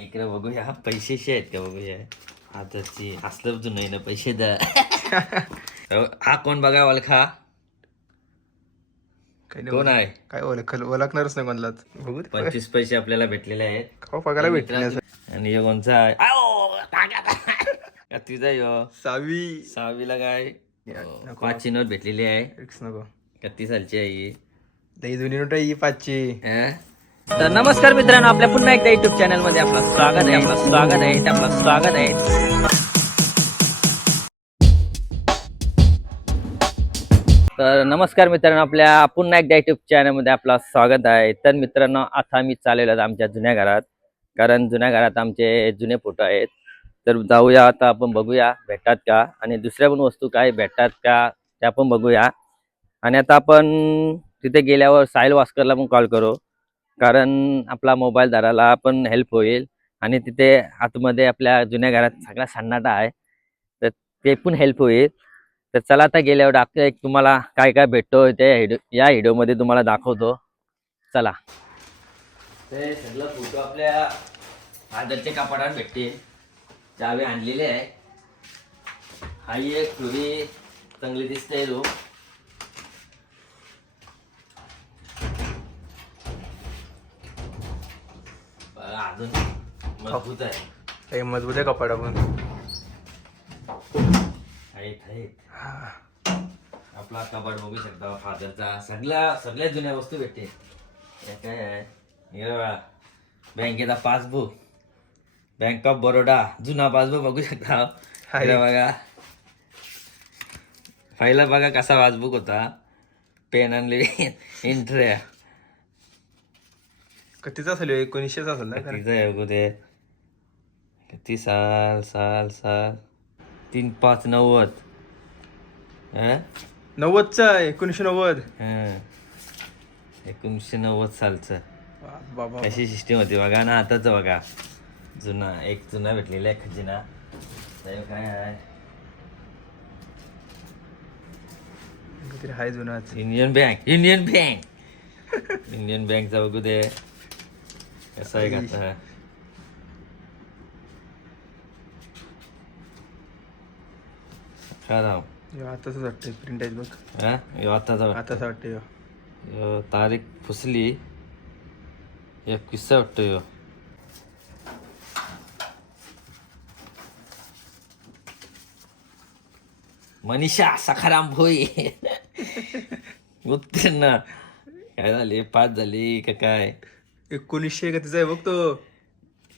आणि इकडे बघूया पैसेशे आहेत का बघूया. आताची असलं जुनं आहे ना पैसे द्या. हा कोण बघा ओळखा काही नाही कोण आहे. काय ओळखणारच नाही कोणालाच. बघू 25 पैसे आपल्याला भेटलेले आहेत. खाऊ बघायला हे भेटले मित्रांनो, आणि हे कोणचा आहे का तुझा यो सावी सहावीला काय नको. 5ची नोट भेटलेली आहे. रिक्स नको. 31 सालची आहे ही. लई जुनी नोट आहे ही 5ची. हं? तर नमस्कार मित्रांनो, आपल्या पुन्हा एकदा युट्यूब चॅनल मध्ये आपलं स्वागत आहे. तर नमस्कार मित्रांनो, आपल्या पुन्हा एकदा युट्यूब चॅनल मध्ये आपलं स्वागत आहे. तर मित्रांनो, आता मी चाललेलो आहे आमच्या जुन्या घरात, कारण जुन्या घरात आमचे जुने फोटो आहेत. तर जाऊया आता, आपण बघूया भेटतात का, आणि दुसऱ्या पण वस्तू काय भेटतात का त्या पण बघूया. आणि आता आपण तिथे गेल्यावर साहिल वास्करला पण कॉल करू, कारण आपला मोबाईल धरायला पण हेल्प होईल. आणि तिथे आतमध्ये आपल्या जुन्या घरात सगळा सन्नाटा आहे, तर ते पण हेल्प होईल. तर चला आता गेल्यावर दाखवतो एक तुम्हाला काय काय भेटतो ते या व्हिडिओमध्ये तुम्हाला दाखवतो. चला. ते सगळं फोटो आपल्या आदरच्या कपाटात भेटते. चावी आणलेली आहे. हा एक थोडी चांगली दिसते रूम. अजून मजबूत आहे. काही मजबूत आहे कपाट आपण. आपला कपाट बघू शकता फादरचा. सगळ्या जुन्या वस्तू भेटते. हे काय आहे, हे बघा, बँकेचा पासबुक, बँक ऑफ बरोडा जुना पासबुक बघू शकता. हे बघा, पहिला बघा कसा पासबुक होता. पेन आणले एंट्री कितीचा असेल 1900चा असेल ना. ते किती साल 3590. 90चा 1990. 1990 सालचं. बाबा कशी सिस्टीम होती बघा ना. आताच बघा, जुना भेटलेला आहे खजिना. काय आहे, काहीतरी हाय जुनाच. युनियन बँकचा बघू दे कसं आहे का. काय राव, आताच वाटतंय प्रिंट आहे बघ. आताच आताच वाटतंय. तारीख फुसली 21 वाटतं यो. मनीषा सखाराम भोई उत्तीर्ण. काय झाले, 5 झाली का काय. 1900 कितीचा आहे बघ तो.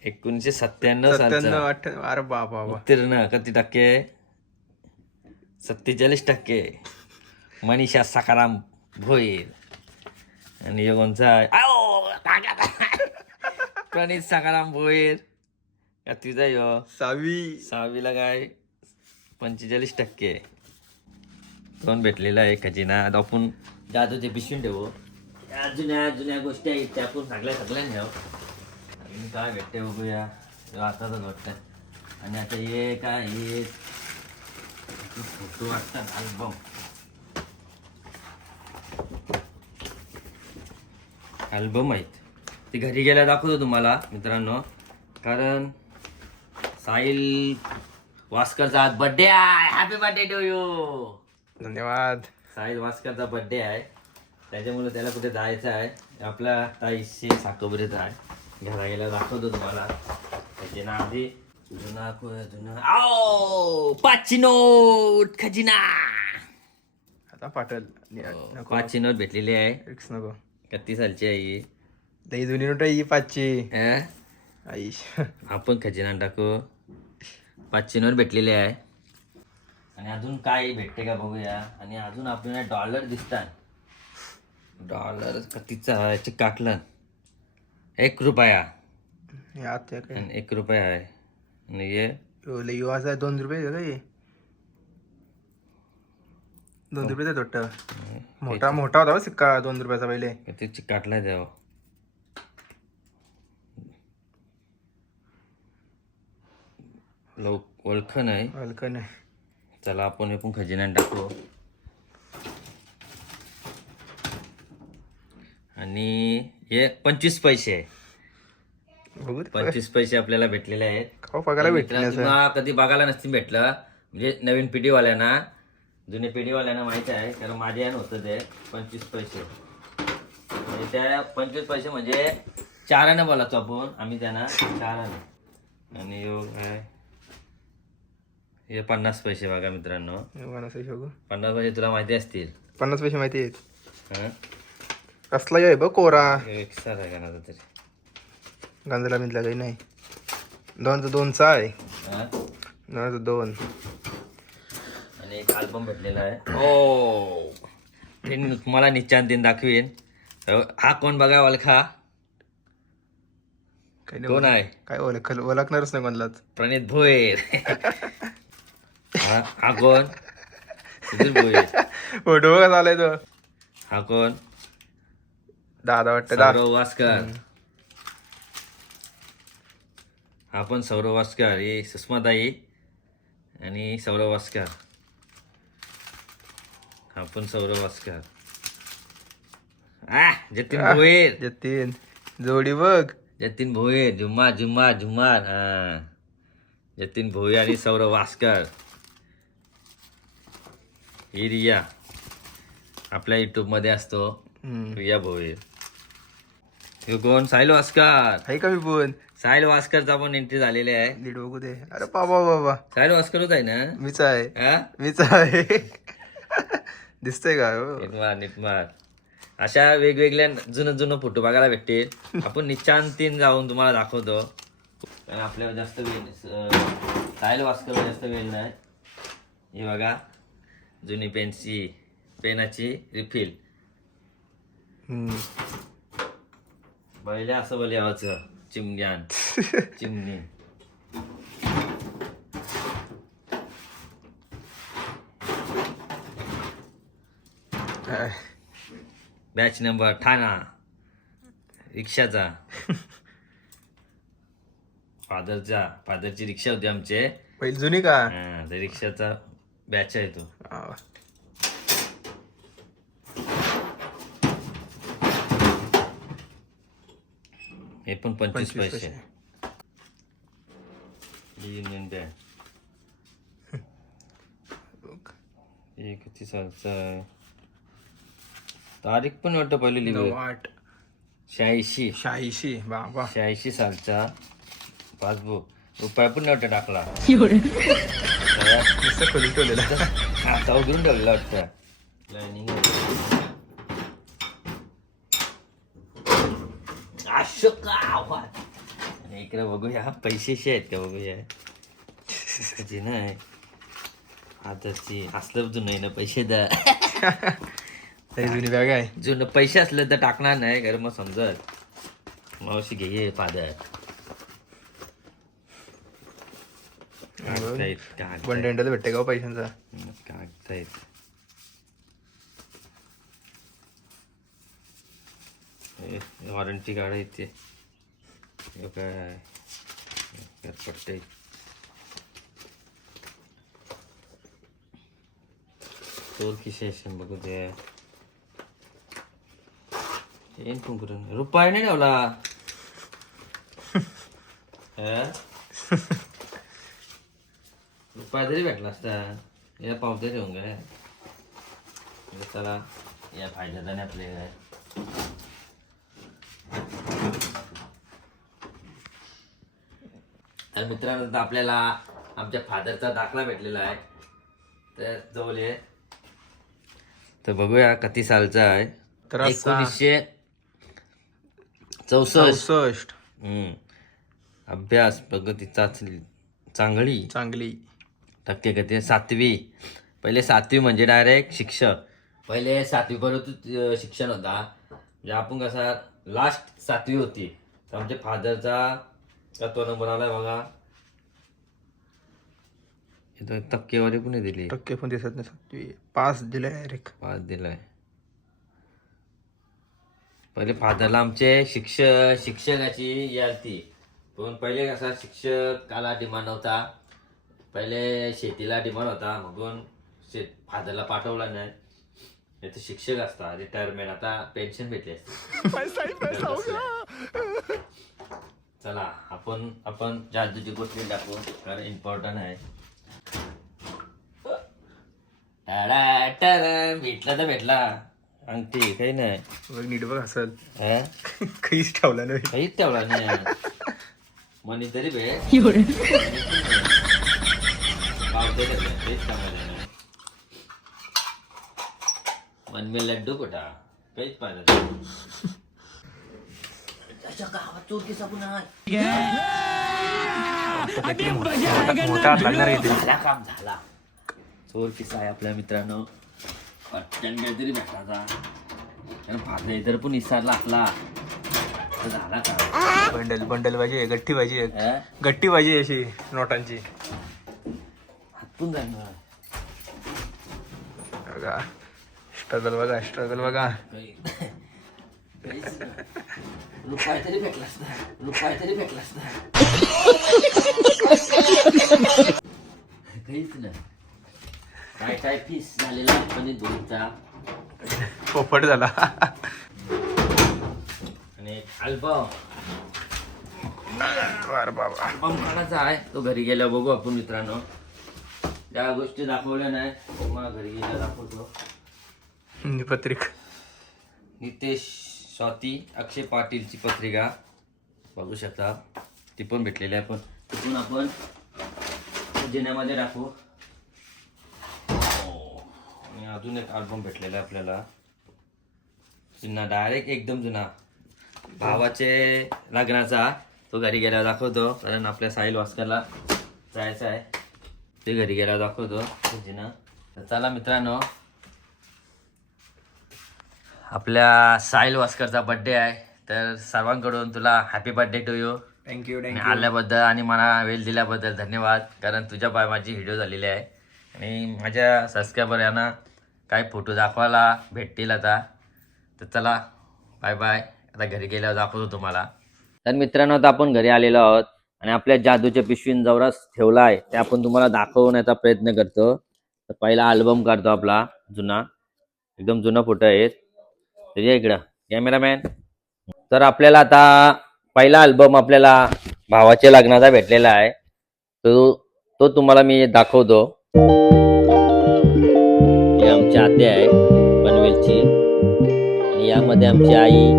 1997 सालचा. 97 अरे बाबा. उत्तीर्ण किती टक्के, 47%. मनीषा सखाराम भोईर. आणि हे कोणचा प्रणित सखाराम भोईर का तुझा यो सहावीला काय 45%. दोन भेटलेला आहे खजिना. आता आपण जादूचे पिशवीन ठेवू. या जुन्या गोष्टी आहेत त्या आपण सगळ्या ठेव. आणि काय भेटते बघूया. आताच वाटतं. आणि आता हे काय, हे फोटो वाटतात अल्बम आहेत. ते घरी गेल्या दाखवतो तुम्हाला मित्रांनो, कारण साहिल वास्करचा आज बर्थडे आहे. Happy birthday to you. धन्यवाद. साहिल वास्करचा बर्थडे आहे, त्याच्यामुळे त्याला कुठे जायचं आहे. आपल्या ताईशी साकोबरीत आहे. घरा गेल्या दाखवतो तुम्हाला. त्याचे ना आधी जुना 5ची नोट खजिना. आता पाटल 5ची नोट भेटलेली आहे. रिक्स नको. 31 सालची आहे ही. लई जुनी नोट आहे ही 5ची. आईश आपण खजिना टाकू. 5ची नोट भेटलेली आहे. आणि अजून काय भेटते का बघूया. आणि अजून आपल्याला डॉलर दिसतात. डॉलर कितीचा काटलं 1 रुपया. आता काय आणि 1 रुपया आहे. आणि हे लई वाजा 2 रुपये का हे. 2 रुपयाचा वाटतं. मोठा होता सिक्का 2 रुपयाचा पहिले. किती काटलाय द्यावं. ओळख नाही. चला आपण हे पण खजिन्यात टाकू. आणि हे 25 पैसे आहे. बघू 25 पैसे आपल्याला भेटलेले आहेत. खाऊ बघायला भेटले मित्रांनो, असं. तुम्हाला कधी बघायला नसतील भेटलं म्हणजे नवीन पिढीवाल्यांना, जुने पिढीवाल्यांना माहिती आहे, कारण माझ्या यानं होतं ते 25 पैसे. म्हणजे त्या 25 पैसे म्हणजे 4 बोलायचो आपण, आम्ही त्यांना 4. आणि योग आहे हे 50 पैसे बघा मित्रांनो. 50 पैसे तुला माहिती असतील. 50 पैसे माहिती आहेत. हा कसला आहे बघ कोरा एक्स्ट्रा आहे का ना तरी. गांजला बिंजला काही नाही. 2चा आहे. हा? 2. आणि एक अल्बम भेटलेला आहे. ओ ते तुम्हाला निश्चांत दिन दाखवीन. हा कोण बघा ओळखा? कोण आहे? काय ओळखणारच नाही कोणालाच. प्रणित भोयर. हा कोण? सुधीर भोयर. फोटो बघा चालाय तो. हा कोण? दादा वाटतं. सौरव वास्कर. हा पण सौरव वास्कर. ही सुषमाताई आणि सौरव वास्कर. हा पण सौरव वास्कर. जतीन भोयर. जतीन जोडी बघ. जतीन भोयर. झुम्मार. हा जतीन भोयर आणि सौरव वास्कर. ही रिया आपल्या युट्यूब मध्ये असतो. रिया भोयर. हे कोण? साहिल वास्कर. आहे का मी पण? साहिल वास्करचा पण एंट्री झालेली आहे. नीट बघू दे. अरे बाबा साहिल वास्करच आहे ना? मीच आहे. हा मीच आहे. दिसतंय का? नीटमार अशा वेगवेगळ्या जुनं फोटो बघायला भेटतील. आपण निश्चांतीन जाऊन तुम्हाला दाखवतो, कारण आपल्याला जास्त वेळ साहिल वास्कर जास्त वेळ नाही. हे बघा जुनी पेनाची रिफिल. पहिले असं बोल यावचं चिमणी. बॅच नंबर ठाणा रिक्षाचा. फादरची रिक्षा होती आमचे. पहिली जुनी का? हा त्या रिक्षाचा बॅच आहे तो. हे पण 25 पैसे. Union bank. हे किती सालचा आहे? तारीख पण वाटतं पहिले लिहिली. 86 बाबा. 86 सालचा पासबुक. रुपया पण नव्हता टाकला. खोली ठेवलेला. आता उघडून ठेवलेला वाटतं. लाईनिंग इकडे बघूया पैसेशी आहेत का बघूया. कधी नाही आताची असलं जुनं ना पैसे द्या. जुनी बॅग आहे. जुनं पैसे असले तर टाकणार नाही घर. मग समजत मावशी घे फादर. बंडेंडल भेटते का पैशांचा? कागतायत. वॉरंटी कार्ड आहे ते. काय पट्टे. चोर किशेशन बघू दे. येईन फोन करून. रुपया नाही ठेवला. रुपया तरी भेटला असता. या पावते ठेवून काय. चला या फायद्याने आपले काय. आणि मित्रांनो आपल्याला आमच्या फादरचा दाखला भेटलेला आहे. तर जवळ आहे. तर बघूया किती सालचा आहे. 1964. अभ्यास प्रगती चांगली. टक्के किती? 7वी. पहिले 7वी म्हणजे डायरेक्ट शिक्षक. पहिले 7वी पर्यंत शिक्षण होता. म्हणजे आपण कसा लास्ट 7वी होती. तर आमच्या फादरचा तो नंबर आलाय बघा. इथं टक्केवारी पण दिली. टक्के पण दिसत नाही. 7वी 5 दिलाय डायरेक्ट. 5 दिलाय. पहिले फादरला आमचे शिक्षकाची यालती. पण पहिले कसा शिक्षकाला डिमांड होता. पहिले शेतीला डिमांड होता. म्हणून फादरला पाठवला नाही. तर शिक्षक असता रिटायरमेंट. आता पेन्शन भेटली असते. चला आपण जादूची गोष्टी दाखवू कारण इम्पॉर्टंट आहे. टाडा टाडा, भेटला तर भेटला अंगठी, काही नाही. बघ नीट बघ असल हा? काहीच ठेवला नाही. काहीच ठेवला नाही. मनी तरी भेट पावते तर भेट, काहीच कामाला नाही. मन में लड्डू कुठा, काहीच पाहिजे त्याच्या गावात चोर किसा पुन्हा मोठा हात लागणार आहे इथे. झाला काम झाला. चोर किस्सा आहे आपल्या मित्रांनो. पटकन काहीतरी भेटायचा कारण फादर इतर पण विसरला आपला तर झाला का. बंडल भाजी आहे, गट्टी भाजी आहे, हा? गट्टी भाजी आहे अशी नोटांची. हातून जाणार बघा स्ट्रगल बघा, स्ट्रगल बघा. रुपये तरी भेटला असता, रुपये तरी भेटला असता. काहीच नाही. काय फीस झालेला आपण दोनचा पोपट झाला. आणि अल्बम बाबा अल्बम कोणाचा आहे तो घरी गेला बघू आपण मित्रांनो. त्या गोष्टी दाखवल्या नाही मग घरी गेल्या दाखवतो. पत्रिका नितेश स्वाती अक्षय पाटीलची पत्रिका बघू शकता. ती पण भेटलेली आहे. पण तिथून आपण जिन्यामध्ये टाकू. आणि अजून एक अल्बम भेटलेला आहे आपल्याला जुना, डायरेक्ट एकदम जुना, भावाचे लग्नाचा. तो घरी गेल्यावर दाखवतो कारण आपल्या साहिल वास्करला जायचं आहे. ते घरी गेल्यावर दाखवतो जुना. तर चला मित्रांनो, आपल्या साहिल वास्करचा बड्डे आहे तर सर्वांकडून तुला happy birthday to you. Thank you आणि थँक्यू. आल्याबद्दल आणि मला वेळ दिल्याबद्दल धन्यवाद. कारण तुझ्या बाय माझी व्हिडिओ झालेली आहे आणि माझ्या सबस्क्रायबर यांना काही फोटो दाखवायला भेटतील आता. तर चला बाय बाय. आता घरी गेल्यावर दाखवतो तुम्हाला. तर मित्रांनो आता आपण घरी आलेलो आहोत आणि आपल्या जादूच्या पिशवीन जवळच ठेवला आहे ते आपण तुम्हाला दाखवण्याचा प्रयत्न करतो. तर पहिला अल्बम काढतो आपला जुना, एकदम जुना फोटो आहेत. तुझ्या इकडं कॅमेरामॅन. तर आपल्याला आता पहिला अल्बम आपल्याला भावाच्या लग्नाचा भेटलेला आहे. तो तुम्हाला मी दाखवतो. ही आमची आते आहे पनवेलची आणि यामध्ये आमची आई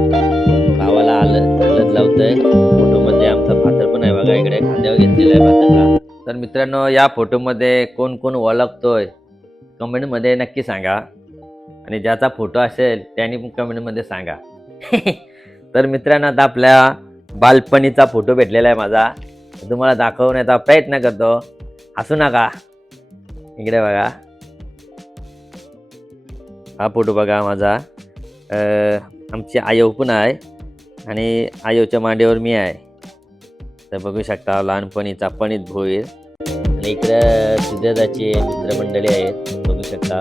भावाला हळद लावतोय. फोटोमध्ये आमचा फादर पण आहे बघा, इकडे खांद्यावर घेतलेला आहे फादरला. तर मित्रांनो या फोटोमध्ये कोण कोण ओळखतोय कमेंटमध्ये नक्की सांगा आणि ज्याचा फोटो असेल त्याने पण कमेंटमध्ये सांगा. तर मित्रांनो आता आपल्या बालपणीचा फोटो भेटलेला आहे माझा, तुम्हाला दाखवण्याचा प्रयत्न करतो. हसू नका. इकडे बघा हा फोटो बघा माझा. आमची आयव पण आहे आणि आयवच्या मांडीवर मी आहे. तर बघू शकता लहानपणीचा पणीत भोईर. आणि इकडं सुजाताची मित्रमंडळी आहेत बघू शकता.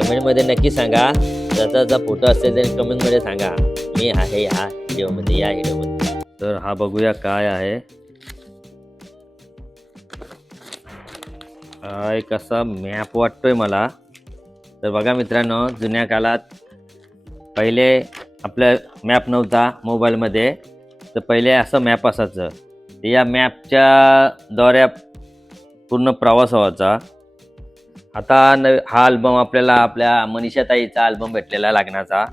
कमेंटमध्ये नक्की सांगा ज्याचा फोटो असेल त्याने कमेंटमध्ये सांगा मी आहे ह्या व्हिडिओमध्ये, या व्हिडिओमध्ये. तर हा बघूया काय आहे. एक असा मॅप वाटतोय मला. तर बघा मित्रांनो जुन्या काळात पहिले आपल्या मॅप नव्हता मोबाईलमध्ये, तर पहिले असं मॅप असायचं. तर या मॅपच्या द्वारे पूर्ण प्रवास व्हायचा. आता हा अल्बम आपल्याला आपल्या मनीषाताईचा अल्बम भेटलेला लग्नाचा,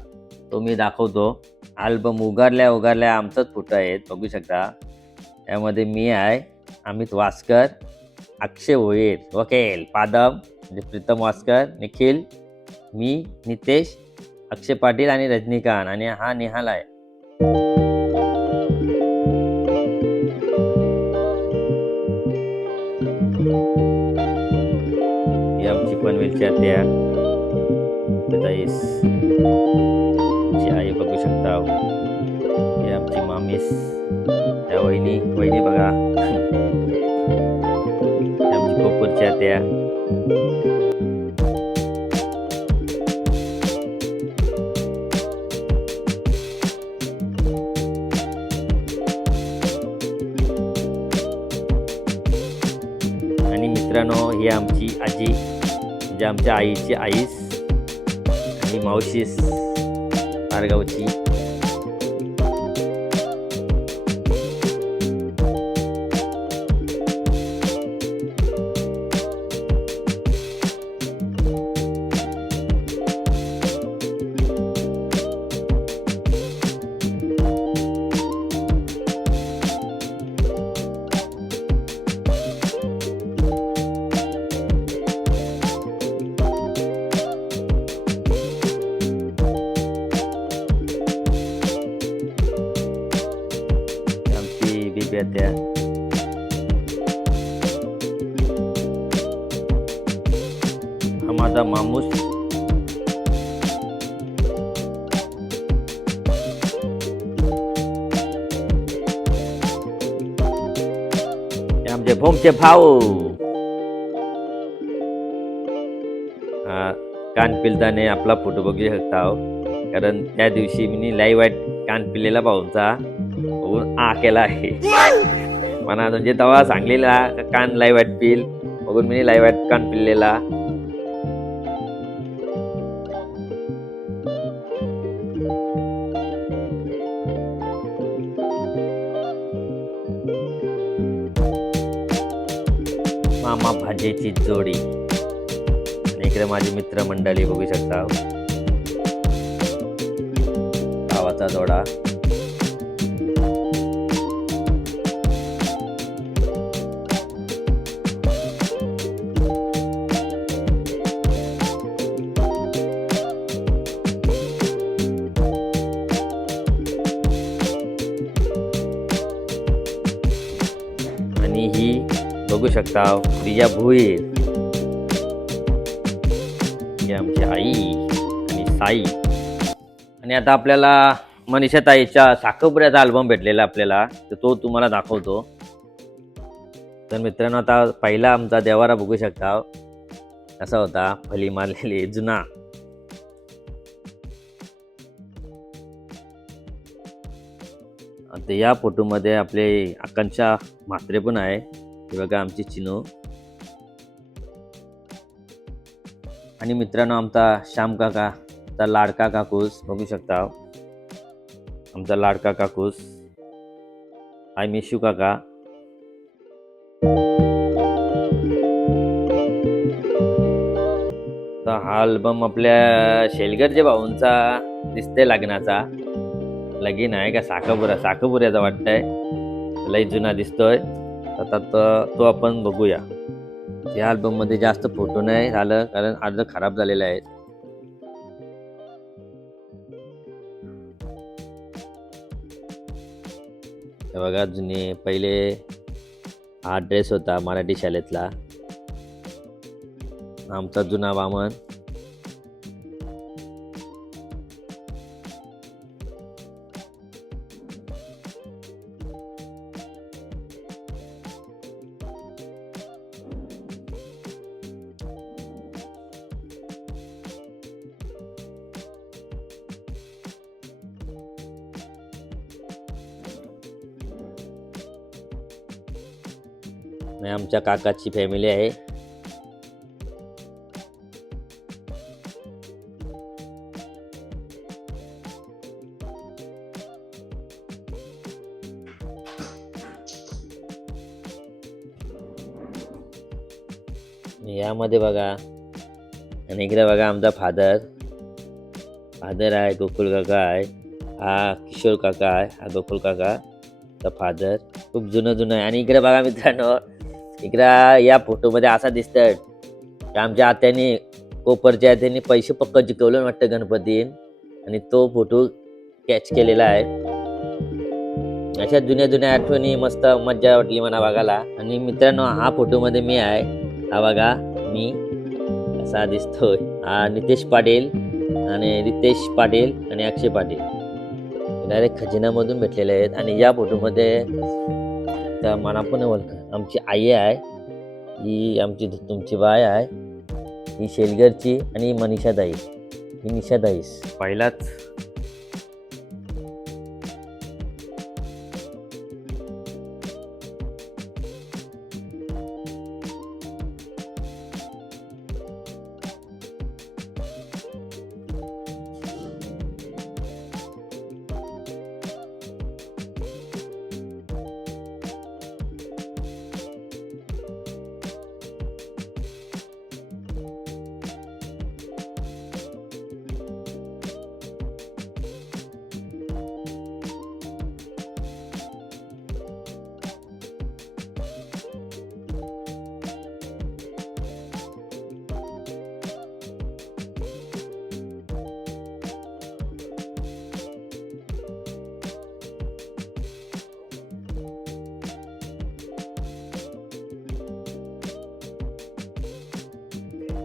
तो मी दाखवतो. अल्बम उगारल्या आमचाच फोटो आहेत बघू शकता. यामध्ये मी आहे, अमित वास्कर, अक्षय भोईर, वकील पादम म्हणजे प्रीतम वास्कर, निखिल, मी, नितेश, अक्षय पाटील आणि रजनीकांत आणि हा निहाल आहे. ही आमची पनवेलची आत्या आमची आई बघू शकता. ही आमची मामीस, त्या वहिनी बघा. आमची कोकरची आत्या. आणि मित्रांनो ही आमची आजी म्हणजे आमच्या आईची आईस आणि मावशीस पारगावची. बघूया त्या. हा माझा मामूस. हे आमचे भोमचे भाऊ. हा कान पिलताने आपला फोटो बघू शकता, कारण त्या दिवशी मी लाईव्ह कान पिलेला भाऊंचा बघून आ केला आहे. मला म्हणजे तेव्हा सांगलेला कान लाईव्ह पिल बघून मी लाईव्ह कान पिलेला. मामा भाजेची जोडी. आणि इकडे माझी मित्रमंडळी बघू शकता, गावाचा जोडा. आणि ही बघू शकता प्रिया भोईर, ही आमची आई आणि साई. आणि आता आपल्याला मनीषा ताईच्या साखरपुड्याचा अल्बम भेटलेला आपल्याला, तर तो तुम्हाला दाखवतो. तर मित्रांनो, आता पहिला आमचा देवारा बघू शकता कसा होता, फली मारलेली जुना. आता या फोटोमध्ये आपले आकांक्षा म्हात्रे पण आहे. हे बघा आमची चिनू. आणि मित्रांनो, आमचा श्याम काका, आमचा लाडका काकूस बघू शकता, आमचा लाडका काकूस. आय मिस यू काका. तर हा अल्बम आपल्या शेलगरच्या भाऊंचा दिसतंय, लग्नाचा. लगीन आहे का साखरपुऱ्याचा वाटतंय, लई जुना दिसतोय. आता तो आपण बघूया. या अल्बम मध्ये जास्त फोटो नाही झालं, कारण अर्ध खराब झालेलं आहे. बघा जुने पहिले हा ड्रेस होता मराठी शाळेतला, आमचा जुना वामन. आमच्या काकाची फॅमिली आहे. यामध्ये बघा, आणि इकडे बघा आमचा फादर आहे, गोकुळ काका आहे, हा किशोर काका आहे, हा गोकुळ काका फादर. खूप जुनं आहे. आणि इकडे बघा मित्रांनो, इकडे या फोटोमध्ये असा दिसतंय की आमच्या आत्याने, कोपरच्या आत्याने पैसे पक्क जिंकवलं वाटतं गणपतीन, आणि तो फोटो कॅच केलेला आहे. अशा जुन्या आठवणी मस्त मज्जा वाटली मला बघायला. आणि मित्रांनो, हा फोटोमध्ये मी आहे, हा बघा मी कसा दिसतोय. हा नितेश पाटील आणि रितेश पाटील आणि अक्षय पाटील डायरेक्ट खजिनामधून भेटलेले आहेत. आणि या फोटोमध्ये तर मला पण ओळख, आमची आई आहे, ही आमची तुमची बाय आहे, ही शेलगरची, आणि मनीषाताई, ही निशाताई. पहिलाच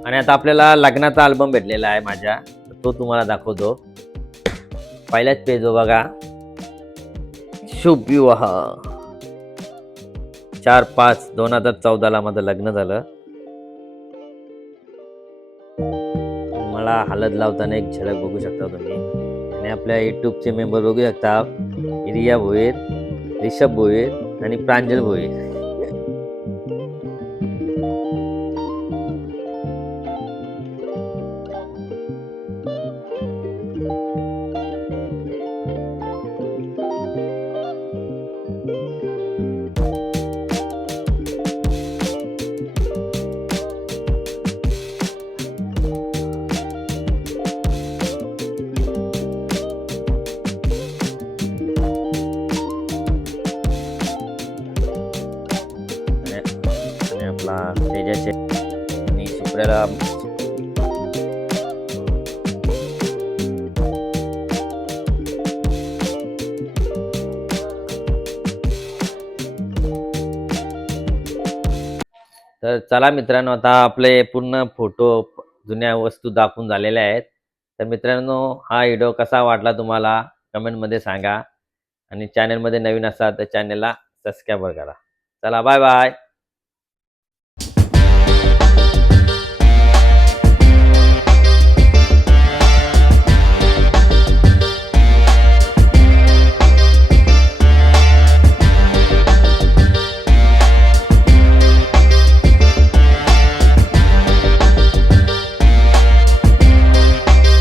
आणि आता आपल्याला लग्नाचा अल्बम भेटलेला आहे माझ्या, तो तुम्हाला दाखवतो. पहिल्याच पेज बघा, शुभ विवाह 4/5/2014 माझं लग्न झालं. मला हळद लावताना एक झलक बघू शकता तुम्ही. आणि आपल्या युट्यूबचे मेंबर बघू शकता, रिया भोईर, रिषभ भोईर आणि प्रांजल भोईर. आणि आपला तेजाचे आणि सुप्र्याला तर चला मित्रांनो, आता आपले पूर्ण फोटो जुन्या वस्तू दाखवून झालेल्या आहेत. तर मित्रांनो, हा व्हिडिओ कसा वाटला तुम्हाला कमेंटमध्ये सांगा. आणि चॅनलमध्ये नवीन असाल तर चॅनलला सबस्क्राईब करा. चला बाय बाय.